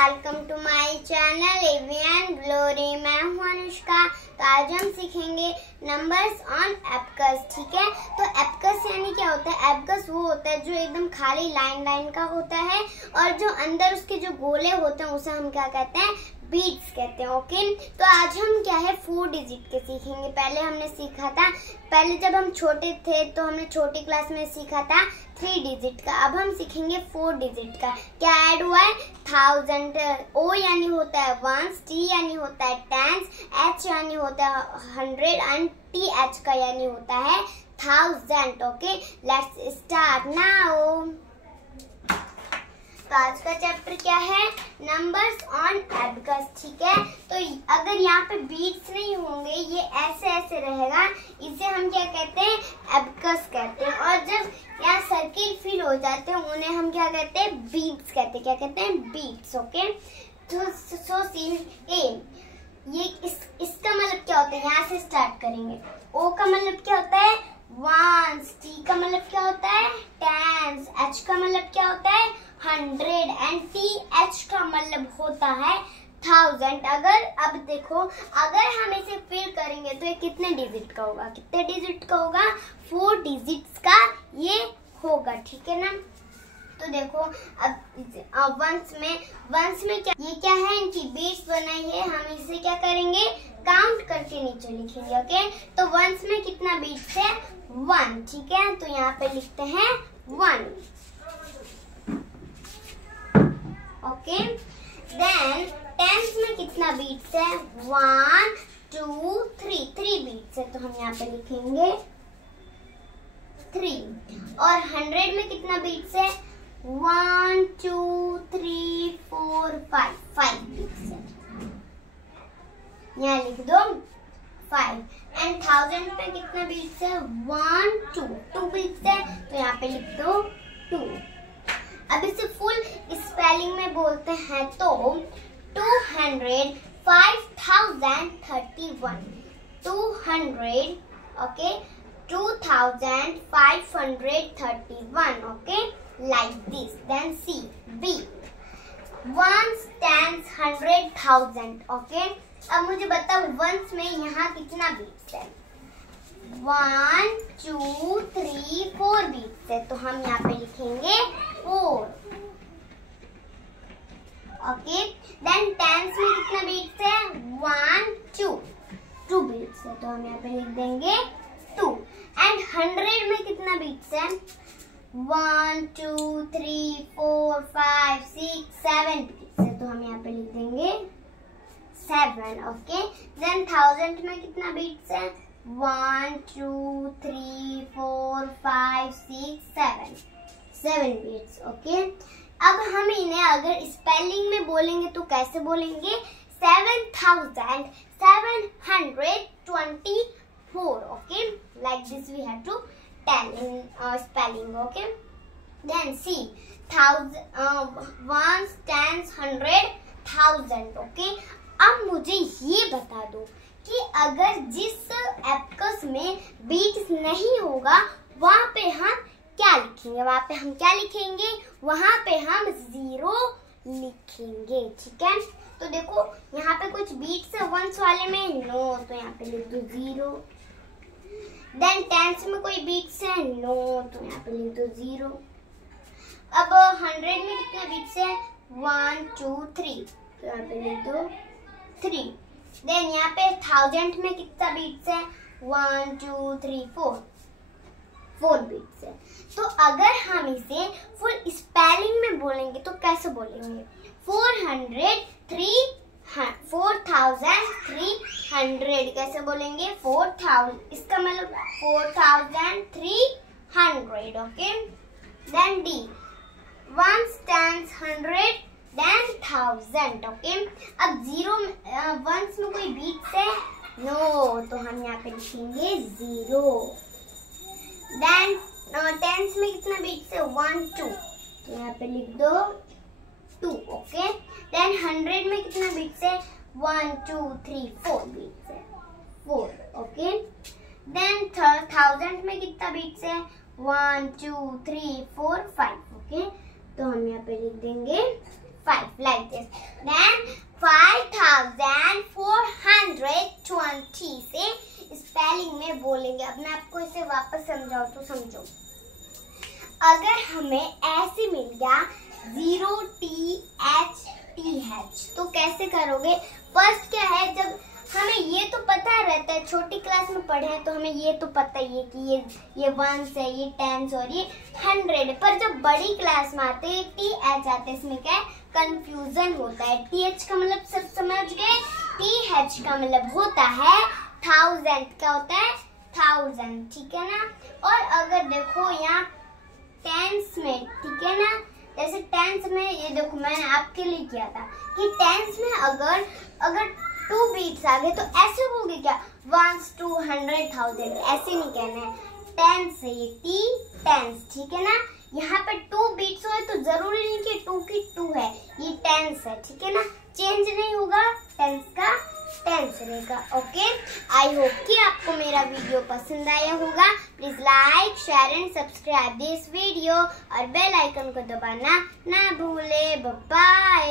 Welcome to my channel avian glory. मैं हूं अनुष्का। तो आज हम सीखेंगे नंबर्स ऑन एबकस। ठीक है, तो एबकस यानी क्या होता है? एबकस वो होता है जो एकदम खाली लाइन लाइन का होता है और जो अंदर उसके जो गोले होते हैं उसे हम क्या कहते हैं? बीट्स कहते हैं। ओके, तो आज हम क्या है 4 डिजिट के सीखेंगे। पहले हमने सीखा था, पहले जब हम छोटे थे तो हमने छोटी क्लास में सीखा था 3 डिजिट का। अब हम सीखेंगे 4 डिजिट का। क्या ऐड हुआ है? 1000। ओ यानी होता है वंस, टी यानी होता है टेंस, एच यानी होता है 100 एंड टी एच का यानी होता है 1000। Okay, let's start now. तो आज का चैप्टर क्या है? Numbers on abacus. ठीक है, तो अगर यहाँ पे बीट्स नहीं होंगे, ये ऐसे ऐसे रहेगा, इसे हम क्या कहते हैं? एबकस कहते हैं। और जब यहाँ सर्किल फिल हो जाते हैं उन्हें हम क्या कहते हैं? बीट्स कहते हैं। क्या कहते हैं? बीट्स। ओके, तो सो सी ये इसका मतलब क्या होता है? यहाँ से स्टार्ट करेंगे। ओ का मतलब क्या होता है? वंस। टी का मतलब क्या होता है? टेंस। एच का मतलब क्या होता है? 100 एंड टी एच का मतलब होता है 1000। अगर अब देखो, अगर हम इसे फिल करेंगे तो ये कितने डिजिट का होगा? कितने डिजिट का होगा? 4 डिजिट्स का ये होगा। ठीक है ना? तो देखो अब वंस में क्या, ये क्या है? इनकी बीट्स बनाई है। हम इसे क्या करेंगे? काउंट करके नीचे लिखेंगे। ओके, तो वंस में कितना बीट्स है? 1। ठीक है, तो यहाँ पे लिखते हैं 1। ओके, देन टेंस में कितना बीट्स है? 1 2 3। 3 बीट्स है, तो हम यहाँ पे लिखेंगे 3। और 100 में कितना बीट्स है? 1 2 3 4 5। 5 बीट्स है, यहाँ लिख दो 5। एंड 1000 में कितना बीट्स है? 1 2। 2 बीट्स है, तो यहाँ पे लिख दो 2। अब इसे फुल स्पेलिंग में बोलते हैं तो 200 5031। 200 okay 2531। Okay, like this. Then C B ones tens 100,000. Okay, अब मुझे बताओ वंस में यहाँ कितना बीट्स है? 1 2 3 4 बीट्स है, तो हम यहाँ पे लिखेंगे 4। ओके, देन टेंस में कितना बीट्स है? 1 2। 2 बीट्स है, तो हम यहाँ पे लिख देंगे 2। एंड 100 में कितना बीट्स है? 1 2 3 4 5 6 7 बीट्स है, तो हम यहाँ पे लिख देंगे 7। ओके, देन 1000 में कितना बीट्स है? 1 2 3 4 5 6 7। 7 बीट्स। ओके, अब हम इन्हें अगर स्पेलिंग में बोलेंगे तो कैसे बोलेंगे? 7724। Okay, like this we have to tell in spelling. Okay, then C ones tens 100,000. Okay, अब मुझे ये बता दो कि अगर जिस एबकस में बीट्स नहीं होगा वहां पे हम क्या लिखेंगे? वहां पे हम क्या लिखेंगे? वहां पे हम 0 लिखेंगे। ठीक है, तो देखो यहाँ पे कुछ बीट्स है वंस वाले में, नो, तो यहाँ पे लिख दो 0। देन टेंस में कोई बीट्स है? नो, तो यहाँ पे लिख दो 0। अब 100 में कितने बीट्स है? 1 2 3, तो यहाँ पे लिख दो 3। देन यहाँ पे 1000 में कितना बीट्स है? 1 2 3 4। 4 बीट्स है। तो अगर हम इसे फुल स्पेलिंग में बोलेंगे तो कैसे बोलेंगे? 4300। कैसे बोलेंगे? 4000। इसका मतलब 4300। Okay, then the once tens 100 then 1000। Okay, अब 0 वंस में कोई बीट्स है? नो, तो हम यहाँ पे लिखेंगे 0। देन टेंस में कितना बीट्स है? 1 2, तो यहाँ पे लिख दो 2। ओके, देन 100 में कितना बीट्स है? 1 2 3 4 बीट्स है 4। ओके, देन 1000 में कितना बीट्स है? 1 2 3 4 5। ओके, तो हम यहाँ पे लिख देंगे 5 like this. Then 5420 से स्पेलिंग में बोलेंगे. अब मैं आपको इसे वापस समझाऊं तो समझो. अगर हमें ऐसे मिल गया 0THTH तो कैसे करोगे? फर्स्ट क्या है, जब हमें ये तो पता रहता है, छोटी क्लास में पढ़े हैं तो हमें ये तो पता ही है कि ये वंस है, ये टेंस और ये 100 है. पर जब बड़ी क्लास में आते हैं TH आते हैं, इसमें क्या है, कंफ्यूजन होता है. TH का मतलब सब समझ गए. TH का मतलब होता है 1000. क्या होता है? 1000. ठीक है ना. और अगर देखो यहाँ टेंस में, ठीक है ना, जैसे टेंस में ये देखो मैंने आपके लिए किया था कि टेंस में अगर 2 बीट्स आ गए तो ऐसे बोलोगे क्या, 1 200 1000. ऐसे नहीं कहना है. टेंस है ये, टेंस. ठीक है ना. यहाँ पे 2 बीट्स हो तो जरूरी नहीं कि 2 की 2 है, ये टेंस है. ठीक है ना. चेंज नहीं होगा, टेंस का टेंस रहेगा. ओके. आई होप कि आपको मेरा वीडियो पसंद आया होगा. Please like, share and subscribe this video और बेल आइकन को दबाना ना भूले. Bye bye.